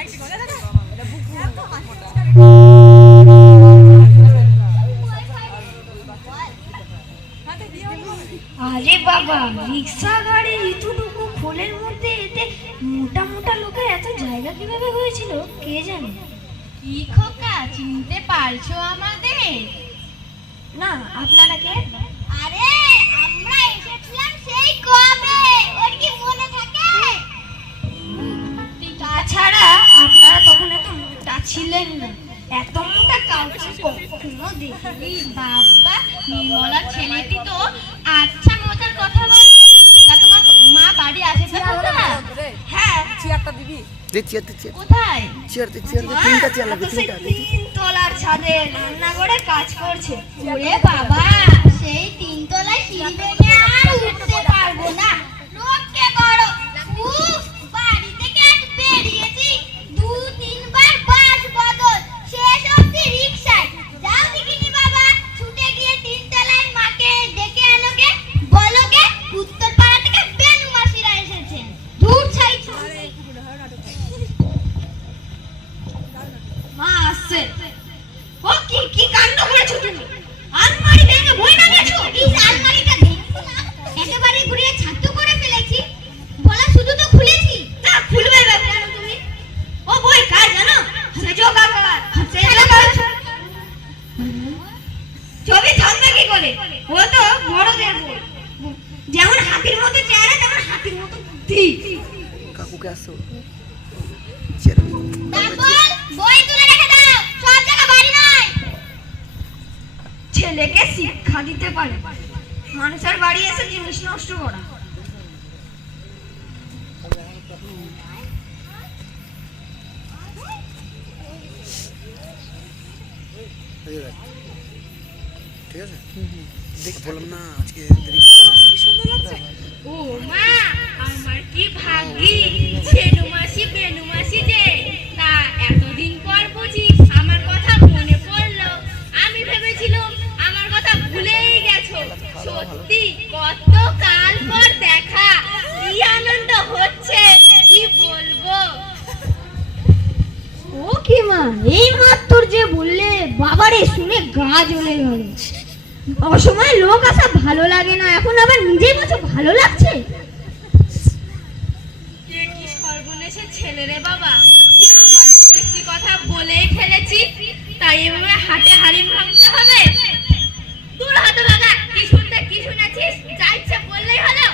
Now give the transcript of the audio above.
আরে বাবা, রিক্সা গাড়ি এতটুকু খোলের মধ্যে এতে মোটা মোটা লোকের এত জায়গা কিভাবে হয়েছিল কে জানে। কি খোকা, চিনতে পারছো আমাদের? না, আপনারা কে? আরে আমরা এসেছিলাম সেই কবে, ওর কি মনে থাকে? তাছাড়া আপনারা তখন এত মোটা ছিলেন না, এত মোটা কাউকে কখনো দেখিনি। বাবা, নির্মলা ছেলেটি তো আচ্ছা মজার কথা বলে। তা তোমার মা বাড়ি আসে তো কোথায়? হ্যাঁ, চেয়ারটা দিবি কোথায়? তিন তলার ছাদে রান্নাঘরে কাজ করছে। ওরে বাবা, সেই তিনতলায় সিঁড়ি ভেঙে আর উঠতে পারবো না। রক্ষে করো। উফ, বাড়ি থেকে আজ বেরিয়েছি 2-3 বার বাস বদল, শেষ অবধি রিকশায়। যাও দেখিনি বাবা, ছুটে গিয়ে তিনতলায় মাকে ডেকে আনো গে, বলো গে উত্তর পাড়া থেকে বেনু মাসিরা এসেছেন। দূর ছাই। মা আসছে। ও কি কাণ্ড করেছো তুমি? আলমারি ভেঙে বই নামিয়েছো। এই আলমারিটা দেখছিলাম, একেবারে ঘুরিয়ে ছাত্র করে ফেলেছি। বলা শুধু তো খুলেছি। তা খুলবে কেন তুমি? ও বই কার জানো? সেজো কাকা, সেজো কাকা। ছবি থাকবে কি করে? ও তো বড়দের বই। যেমন হাতির মতো চেহারা, তেমন হাতির মতো বুদ্ধি। কাকুকে আসো তারপর বই তুলে রেখে দাও, সব জায়গা বাড়ি নয়। ছেলেকে শিক্ষা দিতে পারে, মানুষের বাড়ি এসে জিনিস নষ্ট করা। ঠিক আছে, দেখ বললাম না আজকে দেরি ও মা, আমার কি ভাগ্যি ছেনু মাসি বেনু মাসি যে। তা এতদিন পর বুঝি আমার কথা মনে পড়লো। আমি ভেবেছিলাম আমার কথা ভুলেই গেছো। সত্যি কত কাল পর দেখা, কি আনন্দ হচ্ছে কি বলবো। ও কি মা, এই মাত্র যে বললে বাবারে, শুনে গা জ্বলে গেল। অসময়ে লোক আসা ভালো লাগে না, এখন আবার নিজেই বলছো ভালো লাগছে। কে কি সর্বনেশে ছেলে রে বাবা। না হয় দু একটি কথা বলেই ফেলেছি, তাই এভাবে হাটে হাড়ি ভাঙতে হবে। দূর হতে ভাগা, কি শুনতে কি শুনেছিস, যা ইচ্ছা বললেই হলো।